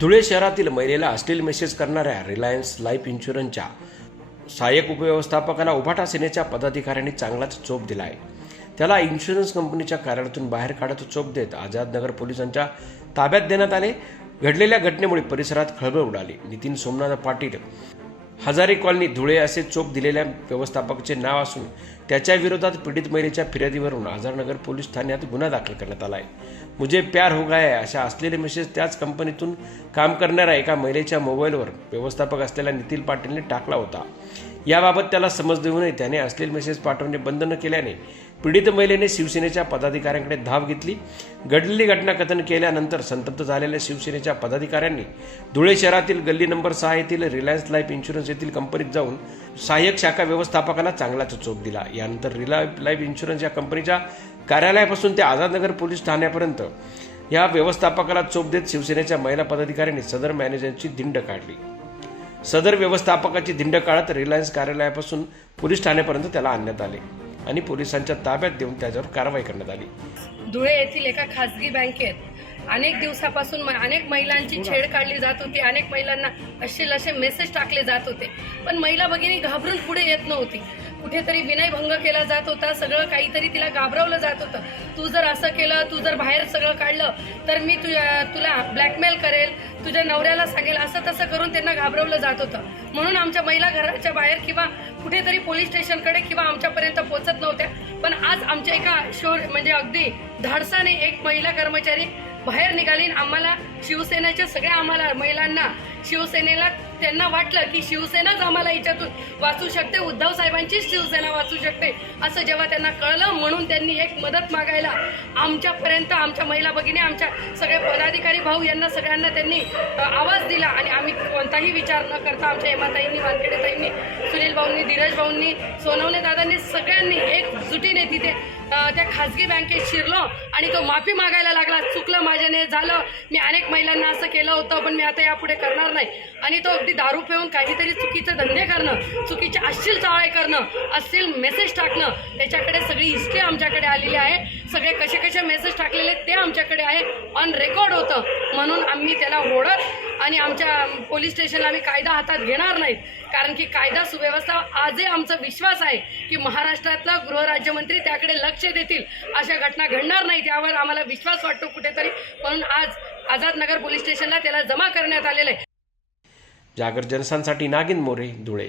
धुळे शहरातील महिलेला अश्लील मेसेज करणाऱ्या रिलायन्स लाईफ इन्शुरन्सच्या सहाय्यक उपव्यवस्थापकाला उभाटा सेनेच्या पदाधिकाऱ्यांनी चांगलाच चोप दिला आहे त्याला इन्शुरन्स कंपनीच्या कार्यालयातून बाहेर काढत चोप देत आझादनगर पोलिसांच्या ताब्यात देण्यात आले. घडलेल्या घटनेमुळे परिसरात खळबळ उडाली. नितीन सोमनाथ पाटील हजारे कॉलनी धुळे असे चोप दिलेल्या व्यवस्थापकाचे नाव असून त्याच्या विरोधात पीडित महिलेच्या फिर्यादीवरून आझारनगर पोलीस ठाण्यात गुन्हा दाखल करण्यात आला आहे मुझे प्यार हो गया अशा असलेले मेसेज त्याच कंपनीतून काम करणाऱ्या एका महिलेच्या मोबाईलवर व्यवस्थापक असलेल्या नितीन पाटीलने टाकला होता. याबाबत त्याला समज देऊ नये त्याने असलेले मेसेज पाठवणे बंद न केल्याने पीडित महिलेने शिवसेनेच्या पदाधिकाऱ्यांकडे धाव घेतली. घडलेली घटना कथन केल्यानंतर संतप्त झालेल्या शिवसेनेच्या पदाधिकाऱ्यांनी धुळे शहरातील गल्ली नंबर सहा येथील रिलायन्स लाईफ इन्शुरन्स येथील कंपनीत जाऊन सहाय्यक शाखा व्यवस्थापकाला चांगलाच चोप दिला. यानंतर रिलायन्स लाईफ इन्शुरन्स या कंपनीच्या कार्यालयापासून ते आझादनगर पोलीस ठाण्यापर्यंत या व्यवस्थापकाला चोप देत शिवसेनेच्या महिला पदाधिकाऱ्यांनी सदर मॅनेजरची दिंड काढली. सदर व्यवस्थापकाची दिंड काळात रिलायन्स कार्यालयापासून पोलीस ठाण्यापर्यंत त्याला आणण्यात आले आणि पोलिसांच्या ताब्यात देऊन त्याच्यावर कारवाई करण्यात आली. धुळे येथील एका खासगी बँकेत अनेक दिवसापासून म- अनेक महिलांची छेड काढली जात होती. अनेक महिलांना असे असे मेसेज टाकले जात होते. पण महिला भगिनी घाबरून पुढे येत नव्हती. कुठेतरी विनयभंग केला जात होता. सगळं काहीतरी तिला घाबरवलं जात होतं. तू जर असं केलं तू जर बाहेर सगळं काढलं तर मी तुझ्या तुला ब्लॅकमेल करेल तुझ्या नवऱ्याला सांगेल असं तसं करून त्यांना घाबरवलं जात होतं. म्हणून आमच्या महिला घराच्या बाहेर किंवा कुठेतरी पोलीस स्टेशनकडे किंवा आमच्यापर्यंत पोहोचत नव्हत्या. पण आज आमच्या एका शोर म्हणजे अगदी धाडसाने एक महिला कर्मचारी बाहेर निघाली. आम्हाला शिवसेनेच्या सगळ्या आम्हाला महिलांना शिवसेनेला त्यांना वाटलं की शिवसेनाच आम्हाला याच्यातून वाचू शकते. उद्धव साहेबांचीच शिवसेना वाचू शकते. असं जेव्हा त्यांना कळलं म्हणून त्यांनी एक मदत मागायला आमच्यापर्यंत आमच्या महिला भगिनी आमच्या सगळे पदाधिकारी भाऊ यांना सगळ्यांना त्यांनी आवाज दिला. आणि आम्ही कोणताही विचार न करता आमच्या हेमाताईंनी वानखेडेताईंनी सुनील भाऊंनी धीरज भाऊंनी सोनवणे दादांनी सगळ्यांनी एकजुटीने तिथे त्या खासगी बँकेत शिरलो आणि तो माफी मागायला लागला. चुकलं माझ्याने झालं. मी अनेक महिलांना असं केलं होतं पण मी आता यापुढे करणार नाही. आणि तो अगदी दारू पिऊन काहीतरी चुकीचे धंदे करणं चुकीचे अश्लील चाळे करणं अश्लील मेसेज टाकणं त्याच्याकडे सगळी हिस्ट्री आमच्याकडे आलेली आहे. सगळे कसे कसे मेसेज टाकलेले ते आमच्याकडे आहे. ऑन रेकॉर्ड होतं. म्हणून आम्ही त्याला ओढत आणि आमच्या पोलीस स्टेशनला आम्ही कायदा हातात घेणार नाहीत. कारण की कायदा सुव्यवस्था आजही आमचा विश्वास आहे की महाराष्ट्रातला गृहराज्यमंत्री त्याकडे लक्ष देतील. अशा घटना घडणार नाहीत यावर आम्हाला विश्वास वाटतो कुठेतरी. म्हणून आज आझाद नगर पोलीस स्टेशनला त्याला जमा करण्यात आलेलं आहे. जागर जनसांसाठी नागिन मोरे धुळे.